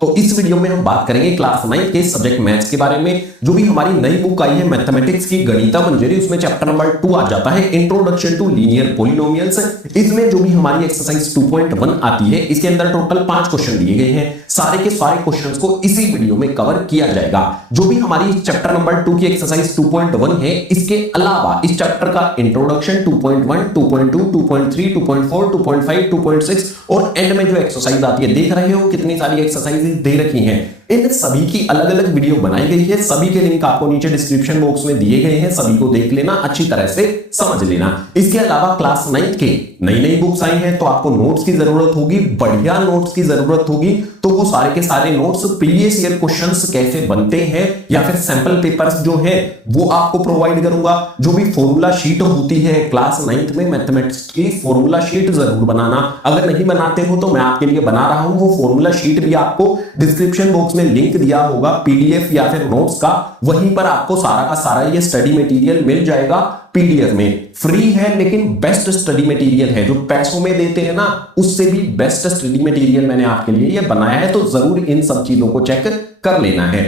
तो इस वीडियो में हम बात करेंगे क्लास 9 के सब्जेक्ट मैथ्स के बारे में। जो भी हमारी नई बुक आई है मैथमेटिक्स की गणिता मंजरी, उसमें चैप्टर नंबर 2 आ जाता है इंट्रोडक्शन टू लीनियर पॉलिनोमियल्स। इसमें जो भी हमारी एक्सरसाइज 2.1 आती है, इसके अंदर टोटल 5 क्वेश्चन दिए गए हैं। सारे के सारे क्वेश्चंस को इसी वीडियो में कवर किया जाएगा। जो भी हमारी चैप्टर नंबर 2 की एक्सरसाइज 2.1 है, इसके अलावा इस चैप्टर का इंट्रोडक्शन 2.1, 2.2, 2.3, 2.4, 2.5, 2.6 और एंड में जो एक्सरसाइज आती है, देख रहे हो कितनी सारी एक्सरसाइज दे रखी हैं। इन सभी की अलग अलग वीडियो बनाई गई है। सभी के लिंक आपको नीचे डिस्क्रिप्शन बॉक्स में दिए गए हैं। सभी को देख लेना, अच्छी तरह से समझ लेना। इसके अलावा क्लास 9 के नई नई बुक्स आई हैं, तो आपको नोट्स की जरूरत होगी, बढ़िया नोट्स की जरूरत होगी। तो वो सारे के सारे नोट्स, प्रीवियस ईयर क्वेश्चंस कैसे बनते हैं या फिर सैंपल पेपर्स जो है वो आपको प्रोवाइड करूंगा। जो भी फॉर्मूला शीट होती है क्लास 9 में मैथमेटिक्स की, फॉर्मूला शीट जरूर बनाना। अगर नहीं बनाते हो तो मैं आपके लिए बना रहा हूं। वो फॉर्मूला शीट भी आपको डिस्क्रिप्शन बॉक्स में लिंक दिया होगा पीडीएफ या फिर नोट्स का, वहीं पर आपको सारा का सारा ये स्टडी मटेरियल मिल जाएगा। पीडीएफ में फ्री है, लेकिन बेस्ट स्टडी मटेरियल है। जो पैसों में देते हैं ना, उससे भी बेस्ट स्टडी मटेरियल मैंने आपके लिए ये बनाया है। तो जरूर इन सब चीजों को चेक कर लेना है।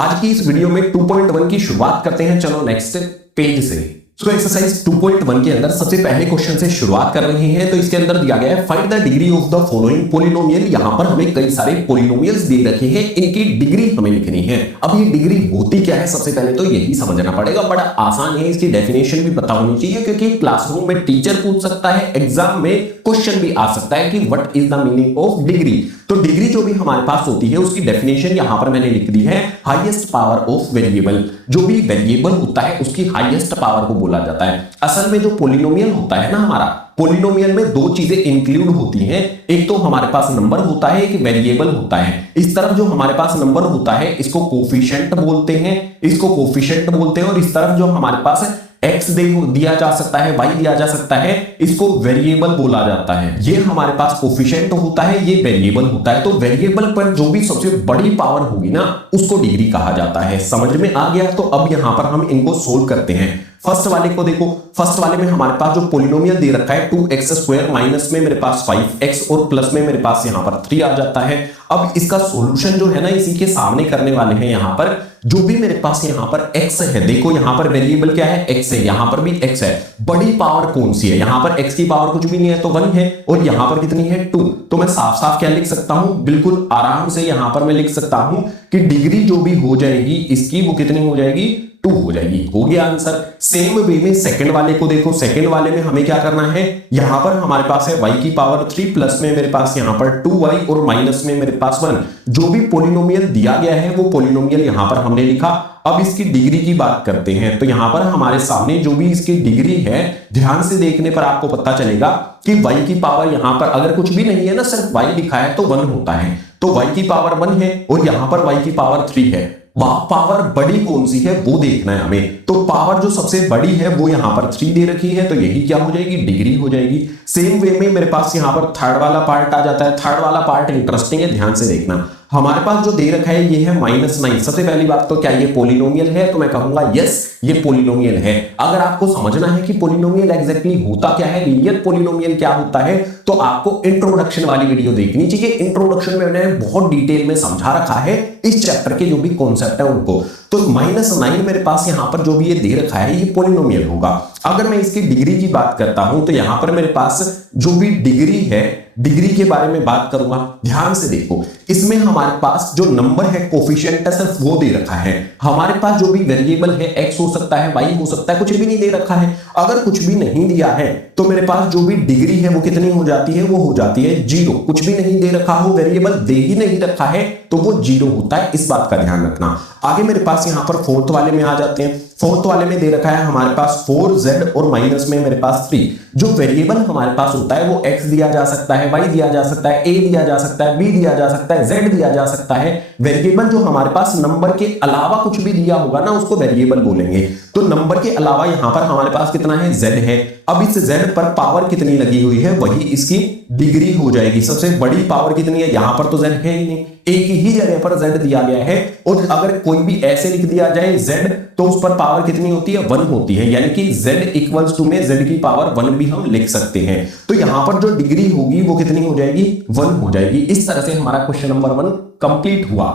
आज की इस वीडियो में 2.1 की शुरुआत करते हैं। चलो नेक्स्ट पेज से। एक्सरसाइज 2.1 के अंदर सबसे पहले क्वेश्चन से शुरुआत कर रहे हैं। तो इसके अंदर दिया गया है find the degree of the following polynomial. यहां पर हमें कई सारे पॉलिनोमियल्स दे रखे हैं, इनकी डिग्री हमें लिखनी है। अब ये डिग्री होती क्या है, सबसे पहले तो यही समझना पड़ेगा। बड़ा आसान है, इसकी डेफिनेशन भी पता होनी चाहिए, क्योंकि क्लासरूम में टीचर पूछ सकता है, एग्जाम में क्वेश्चन भी आ सकता है कि what is the meaning of degree. तो डिग्री जो भी हमारे पास होती है, उसकी डेफिनेशन यहां पर मैंने लिख दी है, हाईएस्ट पावर ऑफ वेरिएबल। जो भी वेरिएबल होता है उसकी हाईएस्ट पावर को बोला जाता है। असल में जो पॉलिनोमियल होता है ना हमारा, पॉलिनोमियल में दो चीजें इंक्लूड होती हैं। एक तो हमारे पास नंबर होता है, एक वेरिएबल होता है। इस तरफ जो हमारे पास नंबर होता है, इसको कोफिशिएंट बोलते हैं, इसको कोफिशिएंट बोलते हैं। और इस तरफ जो हमारे पास x दिया जा सकता है, y दिया जा सकता है, इसको वेरिएबल बोला जाता है। ये हमारे पास कोफिशिएंट होता है, ये वेरिएबल होता है। तो वेरिएबल पर जो भी सबसे बड़ी पावर होगी ना, उसको डिग्री कहा जाता है। समझ में आ गया? तो अब यहां पर हम इनको सोल्व करते हैं। फर्स्ट वाले को देखो। फर्स्ट वाले में हमारे पास जो पॉलिनोमियल दे रखा है 2x² माइनस में मेरे पास 5x और प्लस में मेरे पास यहां पर 3 आ जाता है। अब इसका सॉल्यूशन जो है ना, इसी के सामने करने वाले हैं। यहां पर जो भी मेरे पास यहां पर x है, देखो यहां पर वेरिएबल क्या है, x है, यहां पर भी x है। बड़ी पावर कौन सी है? यहां पर x की पावर कुछ भी नहीं है, तो 1 है। और यहां पर कितनी है? 2। तो मैं साफ साफ क्या लिख सकता हूं, बिल्कुल आराम से यहां पर मैं लिख सकता हूं कि डिग्री जो भी हो जाएगी इसकी, वो कितनी हो जाएगी? 2 हो जाएगी। हो गया आंसर। सेम वे में सेकंड वाले को देखो। सेकंड वाले में हमें क्या करना है, यहां पर हमारे पास है y की पावर 3 प्लस में मेरे पास यहां पर 2y और माइनस में मेरे पास 1। जो भी पॉलिनोमियल दिया गया है वो पॉलिनोमियल यहां पर हमने लिखा। अब इसकी डिग्री की बात करते हैं। तो यहां पर हमारे सामने जो भी इसकी डिग्री है, ध्यान से देखने पर आपको पता चलेगा कि y की पावर यहां पर अगर कुछ भी नहीं है ना, सिर्फ y लिखा है तो 1 होता है। तो y की पावर 1 है और यहां पर y की पावर 3 है। वह पावर बड़ी कौन सी है वो देखना है हमें। तो पावर जो सबसे बड़ी है वो यहां पर 3 दे रखी है, तो यही क्या हो जाएगी? डिग्री हो जाएगी। सेम वे में मेरे पास यहां पर थर्ड वाला पार्ट आ जाता है। थर्ड वाला पार्ट इंटरेस्टिंग है, ध्यान से देखना। हमारे पास जो दे रखा है ये है -9। सबसे पहली बात तो क्या ये पॉलिनोमियल है? तो मैं कहूंगा यस, ये पॉलिनोमियल है। अगर आपको समझना है कि पॉलिनोमियल एग्जैक्टली होता क्या है, लीनियर पॉलिनोमियल क्या होता है, तो आपको इंट्रोडक्शन वाली वीडियो देखनी चाहिए। इंट्रोडक्शन में मैंने बहुत डिटेल में समझा रखा है इस चैप्टर के जो भी कॉन्सेप्ट है उनको। तो -9 मेरे पास यहां पर जो भी ये दे रखा है, ये पॉलिनोमियल होगा। अगर मैं इसकी डिग्री की बात करता हूं, तो यहां पर मेरे पास जो भी डिग्री है, डिग्री के बारे में बात करूंगा। ध्यान से देखो, इसमें हमारे पास जो नंबर है, कोफिशिएंट सिर्फ वो दे रखा है। हमारे पास जो भी वेरिएबल है, x हो सकता है, y हो सकता है, कुछ भी नहीं दे रखा है। अगर कुछ भी नहीं दिया है तो मेरे पास जो भी डिग्री है वो कितनी हो जाती है? वो हो जाती है 0। कुछ भी नहीं दे रखा हो, वेरिएबल दे ही नहीं रखा है, तो वो 0 होता है। इस बात का ध्यान रखना। आगे मेरे पास यहां पर फोर्थ वाले में आ जाते हैं। फोर्थ वाले में दे रखा है हमारे पास 4z और माइनस में मेरे पास 3। जो वेरिएबल हमारे पास होता है वो x दिया जा सकता है, y दिया जा सकता है, a दिया जा सकता है, b दिया जा सकता है, z दिया जा सकता है। वेरिएबल जो हमारे पास नंबर के अलावा कुछ भी दिया होगा ना, उसको वेरिएबल बोलेंगे। तो नंबर के अलावा यहां पर हमारे पास कितना है? z है। अब इस z पर पावर कितनी लगी हुई है, वही इसकी डिग्री हो जाएगी। सबसे बड़ी पावर कितनी है, यहां पर तो z है ही नहीं, एक ही जगह पर z दिया गया है, और अगर कोई भी ऐसे लिख दिया जाए z तो उस पर पावर कितनी होती है, 1 होती है, यानी कि z इक्वल्स टू में z की पावर 1 भी हम लिख सकते हैं। तो यहां पर जो डिग्री होगी वो कितनी हो जाएगी, 1 हो जाएगी। इस तरह से हमारा क्वेश्चन नंबर 1 कंप्लीट हुआ।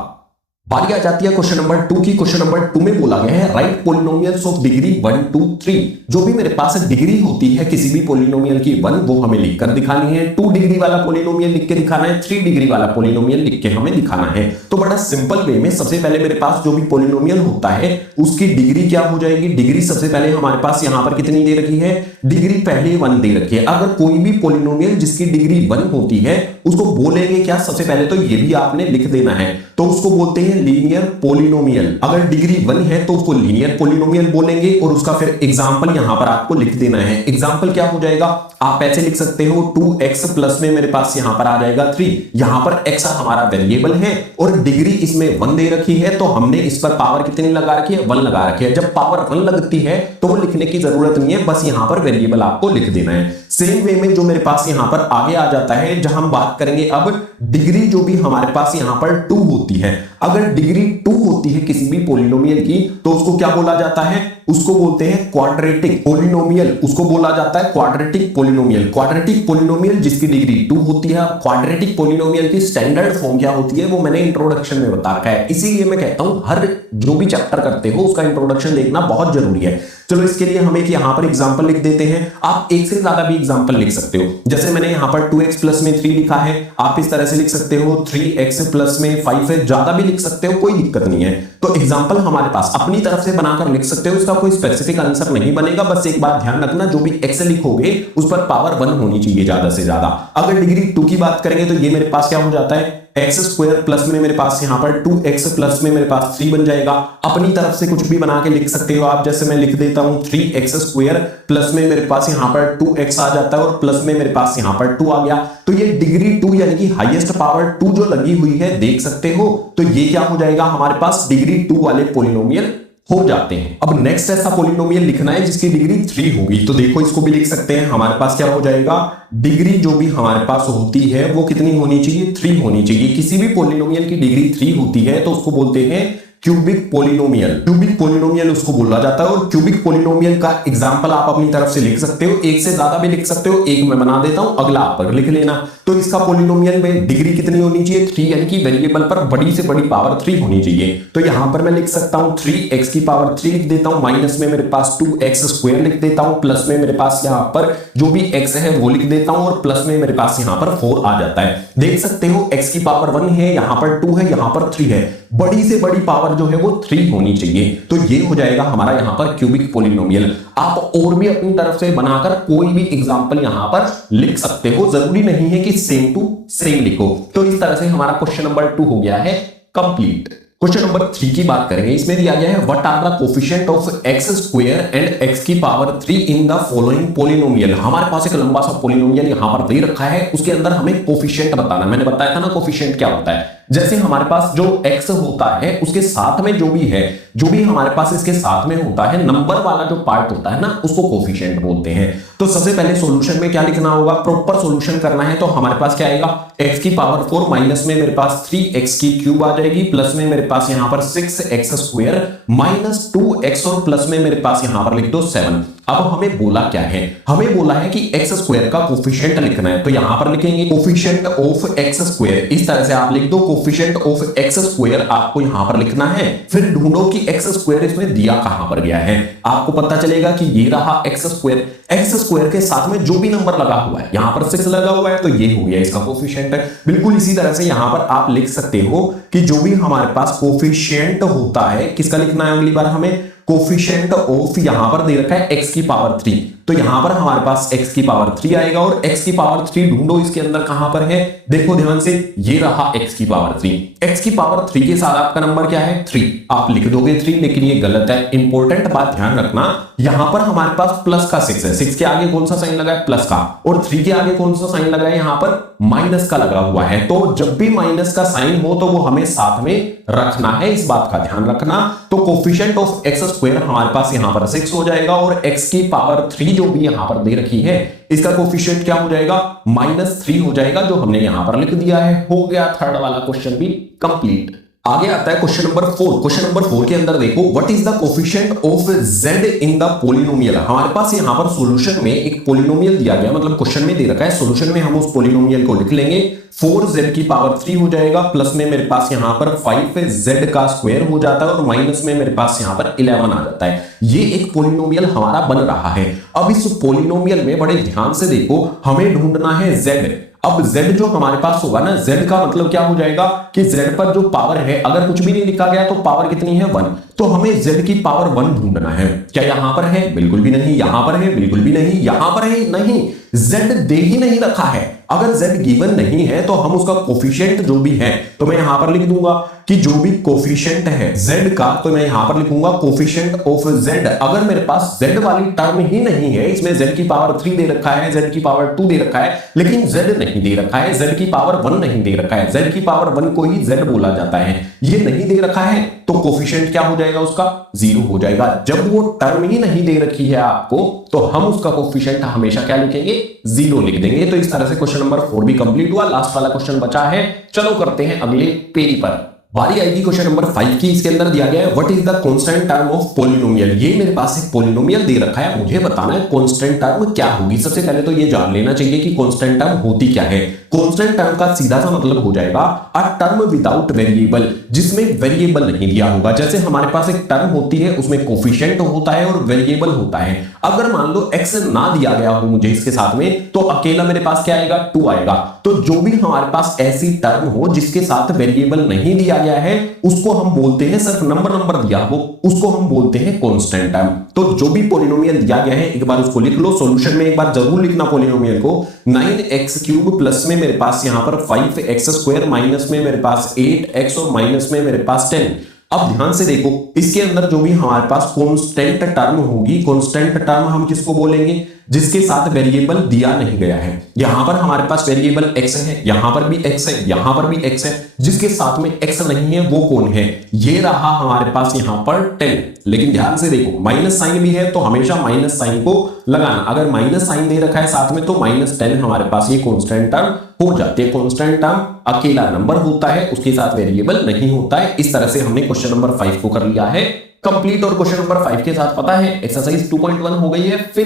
बारी आ जाती है क्वेश्चन नंबर 2 की। क्वेश्चन नंबर 2 में बोला गया है राइट पॉलिनोमियल्स ऑफ डिग्री 1 2 3। जो भी मेरे पास डिग्री होती है किसी भी पॉलिनोमियल की 1 वो हमें लिखकर दिखानी है, 2 डिग्री वाला पॉलिनोमियल लिख के दिखाना है, 3 डिग्री वाला पॉलिनोमियल लिख के हमें दिखाना है। तो बड़ा सिंपल वे में सबसे पहले मेरे पास जो भी पॉलिनोमियल होता है उसकी डिग्री क्या हो जाएगी, डिग्री सबसे पहले हमारे पास यहां पर कितनी दे रखी है, डिग्री पहले 1 दे रखी है। अगर कोई भी पॉलिनोमियल जिसकी डिग्री 1 होती है उसको बोलेंगे क्या, सबसे पहले तो ये भी आपने लिख देना है, तो उसको बोलते हैं लीनियर पॉलिनोमियल। अगर डिग्री 1 है तो उसको लीनियर पॉलिनोमियल बोलेंगे, और उसका फिर एग्जांपल यहां पर आपको लिख देना है। एग्जांपल क्या हो जाएगा, आप ऐसे लिख सकते हो 2x प्लस में मेरे पास यहां पर आ जाएगा 3। यहां पर x हमारा वेरिएबल है और डिग्री इसमें 1 दे रखी है, तो हमने इस पर पावर कितनी लगा रखी है, 1 लगा रखी है। जब पावर 1 लगती है तो वो लिखने की जरूरत नहीं है, बस यहां पर वेरिएबल आपको लिख देना है। सेम वे में जो मेरे पास यहां पर आगे आ जाता है, जहां हम बात करेंगे अब डिग्री जो भी हमारे पास यहां पर 2 होती है। अगर डिग्री 2 होती है किसी भी पॉलिनोमियल की तो उसको क्या बोला जाता है, उसको बोलते हैं क्वाड्रेटिक पॉलिनोमियल, उसको बोला जाता है क्वाड्रेटिक पॉलिनोमियल। क्वाड्रेटिक पॉलिनोमियल जिसकी डिग्री 2 होती है। क्वाड्रेटिक पॉलिनोमियल की स्टैंडर्ड फॉर्म क्या होती है वो मैंने इंट्रोडक्शन में बता रखा है, इसीलिए मैं कहता हूं हर जो भी चैप्टर करते हो उसका इंट्रोडक्शन देखना बहुत जरूरी है। चलो इसके लिए हम एक यहां पर एग्जांपल लिख देते हैं, आप एक से ज्यादा भी एग्जांपल लिख सकते हो। जैसे मैंने यहां पर 2x प्लस में 3 लिखा है, आप इस तरह से लिख सकते हो 3x प्लस में 5 है, ज्यादा भी लिख सकते हो, कोई दिक्कत नहीं है। तो एग्जांपल हमारे पास अपनी तरफ से बनाकर लिख सकते हो, इसका कोई स्पेसिफिक आंसर नहीं बनेगा। बस एक बात ध्यान रखना, जो भी x लिखोगे उस पर पावर 1 होनी चाहिए ज्यादा से ज्यादा। अगर डिग्री 2 की बात करेंगे तो ये मेरे पास क्या हो जाता है, एक्स स्क्वायर प्लस में मेरे पास यहां पर 2x प्लस में मेरे पास 3 बन जाएगा। अपनी तरफ से कुछ भी बना के लिख सकते हो आप, जैसे मैं लिख देता हूं 3x स्क्वायर प्लस में मेरे पास यहां पर 2x आ जाता है और प्लस में मेरे पास यहां पर 2 आ गया। तो ये डिग्री 2 यानी कि हाईएस्ट पावर 2 जो लगी हुई है देख सकते हो, तो ये क्या हो जाएगा हमारे पास डिग्री 2 वाले पॉलिनोमियल हो जाते हैं। अब नेक्स्ट ऐसा पॉलिनोमियल लिखना है जिसकी डिग्री 3 होगी, तो देखो इसको भी लिख सकते हैं। हमारे पास क्या हो जाएगा, डिग्री जो भी हमारे पास होती है वो कितनी होनी चाहिए, 3 होनी चाहिए। किसी भी पॉलिनोमियल की डिग्री 3 होती है तो उसको बोलते हैं क्यूबिक पॉलिनोमियल। क्यूबिक पॉलिनोमियल उसको बोला जाता है, और क्यूबिक पॉलिनोमियल का एग्जांपल आप अपनी तरफ से लिख सकते हो, एक से ज्यादा भी लिख सकते हो, एक मैं बना देता हूं, अगला आप पर लिख लेना। तो इसका पॉलिनोमियल में डिग्री कितनी होनी चाहिए, 3, यानी कि वेरिएबल पर बड़ी से बड़ी पावर 3 होनी चाहिए। तो यहां पर मैं लिख सकता हूं 3x की पावर 3 लिख देता हूं, माइनस में मेरे पास 2x स्क्वायर लिख देता हूं, प्लस में मेरे पास यहां पर जो भी x है वो लिख देता हूं, और प्लस में मेरे पास यहां पर 4 आ जाता है। देख सकते हो x की पावर 1 है, यहां पर 2 है, यहां पर 3 है, बड़ी से बड़ी पावर जो है वो 3 होनी चाहिए। तो ये हो जाएगा हमारा यहां पर क्यूबिक पॉलिनोमियल। आप और भी अपनी तरफ से बनाकर कोई भी एग्जांपल यहां पर लिख सकते हो, जरूरी नहीं है कि सेम टू सेम लिखो। तो इस तरह से हमारा क्वेश्चन नंबर 2 हो गया है कंप्लीट। क्वेश्चन नंबर 3 की बात करेंगे, इसमें दिया गया है what are the coefficient of x square and x की power 3 in the following polynomial. हमारे पास एक लंबा सा पॉलिनोमियल यहां पर दे रखा है, उसके अंदर हमें कोफिशिएंट बताना। मैंने बताया था ना कोफिशिएंट क्या होता है, जैसे हमारे पास जो x होता है उसके साथ में जो भी हमारे पास इसके साथ में होता है, नंबर वाला जो पार्ट होता है ना, उसको कोफिशिएंट बोलते हैं। तो सबसे पहले सॉल्यूशन में क्या लिखना होगा, प्रॉपर सॉल्यूशन करना है, तो हमारे पास क्या आएगा, x की पावर 4 माइनस में मेरे पास 3x की क्यूब आ जाएगी, प्लस में मेरे पास यहां पर 6x स्क्वायर माइनस 2x, और प्लस में मेरे पास यहां पर लिख दो 7। अब हमें बोला क्या है, हमें बोला है कि x स्क्वायर का कोफिशिएंट लिखना है, तो यहां पर लिखेंगे कोफिशिएंट ऑफ x स्क्वायर। इस तरह से आप लिख दो कोफिशिएंट ऑफ x स्क्वायर, आपको यहां पर लिखना है। फिर ढूंढो कि x स्क्वायर इसमें दिया कहां पर गया है, आपको पता चलेगा कि ये रहा x स्क्वायर। x स्क्वायर के साथ में जो भी नंबर लगा हुआ है, यहां पर 6 लगा हुआ है, तो ये हो गया इसका कोफिशिएंट। बिल्कुल इसी तरह से यहां पर आप लिख सकते हो कि जो भी हमारे पास कोफिशिएंट होता है, किसका लिखना है अगली बार हमें, कोफिशिएंट ऑफ यहां पर दे रखा है x की पावर 3, तो यहां पर हमारे पास x की पावर 3 आएगा, और x की पावर 3 ढूंढो इसके अंदर कहां पर है, देखो ध्यान से, ये रहा x की पावर 3। x की पावर 3 के साथ आपका नंबर क्या है, 3। आप लिख दोगे 3, लेकिन ये गलत है। इंपॉर्टेंट बात ध्यान रखना, यहां पर हमारे पास प्लस का 6 है, 6 के आगे कौन सा साइन लगा है, प्लस का, और 3 के आगे कौन सा साइन लगा है, यहां पर माइनस का लगा हुआ है। तो जब भी माइनस का साइन हो तो वो हमें साथ में रखना है, इस बात का ध्यान रखना। तो कोफिशिएंट ऑफ x स्क्वायर हमारे पास यहाँ पर 6 हो जाएगा और x की पावर 3 जो भी यहाँ पर दे रखी है इसका कोफिशिएंट क्या हो जाएगा, -3 हो जाएगा, जो हमने यहाँ पर लिख दिया है। हो गया थर्ड वाला क्वेश्चन भी कंप्लीट। आगे आता है क्वेश्चन नंबर 4। क्वेश्चन नंबर 4 के अंदर देखो, what is the coefficient of z in the polynomial. हमारे पास यहाँ पर सॉल्यूशन में एक पॉलिनोमियल दिया गया, मतलब क्वेश्चन में दे रखा है, सॉल्यूशन में हम उस पॉलिनोमियल को लिख लेंगे। 4z की पावर 3 हो जाएगा, प्लस में मेरे पास यहाँ पर 5z का स्क्वायर हो जाता है और माइनस में मेरे पास यहाँ पर 11 आ जाता है। ये एक पॉलिनोमियल हमारा बन रहा है। अब इस पॉलिनोमियल में बड़े ध्यान से देखो, हमें ढूंढना है z। अब z जो हमारे पास होगा ना, z का मतलब क्या हो जाएगा कि z पर जो पावर है, अगर कुछ भी नहीं लिखा गया तो पावर कितनी है 1, तो हमें z की पावर 1 ढूंढना है। क्या यहां पर है? बिल्कुल भी नहीं। यहां पर है? बिल्कुल भी नहीं। यहां पर है? नहीं, z दे ही नहीं रखा है। अगर z गिवन नहीं है तो हम उसका कोफिशिएंट जो भी है, तो मैं यहां पर लिख दूंगा कि जो भी कोफिशिएंट है z का, तो मैं यहां पर लिखूंगा कोफिशिएंट ऑफ z। अगर मेरे पास z वाली टर्म ही नहीं है, इसमें z की पावर 3 दे रखा है, z की पावर 2 दे रखा है, लेकिन z नहीं दे रखा है, z की पावर 1 नहीं दे रखा है, z की पावर 1 को ही z बोला जाता है, ये नहीं दे रखा है, तो कोफिशिएंट क्या हो जाएगा उसका? 0 हो जाएगा। जब वो टर्म ही नहीं दे रखी है आपको, तो हम उसका कोफिशिएंट हमेशा क्या लिखेंगे? 0 लिख देंगे। तो इस तरह से क्वेश्चन नंबर 4 भी कंप्लीट हुआ। लास्ट वाला क्वेश्चन बचा है, चलो करते हैं अगले पेज पर। बारी आएगी क्वेश्चन नंबर 5 की। इसके अंदर दिया गया है what is the constant term of polynomial. ये मेरे पास एक पॉलिनोमियल दे रखा है, मुझे बताना है कांस्टेंट टर्म क्या होगी। सबसे पहले तो ये जान लेना चाहिए कि कांस्टेंट टर्म होती क्या है। कांस्टेंट टर्म का सीधा सा मतलब हो जाएगा अ टर्म विदाउट वेरिएबल, जिसमें वेरिएबल नहीं दिया होगा। जैसे हमारे पास एक टर्म होती है, उसमें कोफिशिएंट होता है और वेरिएबल होता है। अगर मान लो x ना दिया गया हो मुझे इसके साथ में, तो अकेला मेरे पास क्या आएगा? 2 आएगा। तो जो भी हमारे पास ऐसी टर्म हो जिसके साथ वेरिएबल नहीं दिया गया है, उसको हम बोलते हैं, सिर्फ नंबर दिया हो, उसको हम बोलते हैं कांस्टेंट टर्म। तो जो भी पॉलिनोमियल दिया गया है, एक बार उसको लिख लो। सॉल्यूशन में एक बार जरूर लिखना पॉलिनोमियल को। 9x³ प्लस में मेरे पास यहां पर 5x², माइनस में मेरे पास 8x और माइनस में मेरे पास 10। अब ध्यान से देखो, इसके अंदर जो भी हमारे पास कांस्टेंट टर्म होगी, कांस्टेंट टर्म हम किसको बोलेंगे? जिसके साथ वेरिएबल दिया नहीं गया है। यहां पर हमारे पास वेरिएबल x है, यहां पर भी x है, यहां पर भी x है। जिसके साथ में x नहीं है वो कौन है? ये रहा हमारे पास यहां पर 10। लेकिन ध्यान से देखो, माइनस साइन भी है, तो हमेशा माइनस साइन को लगाना। अगर माइनस साइन दे रखा है साथ में, तो -10 हमारे पास ये कांस्टेंट टर्म हो जाती है। कांस्टेंट टर्म अकेला नंबर होता है, उसके साथ वेरिएबल नहीं होता है। इस तरह से हमने क्वेश्चन नंबर 5 को कर लिया है कंप्लीट। और क्वेश्चन नंबर 5 के साथ पता है एक्सरसाइज 2.1 हो गई है। फिर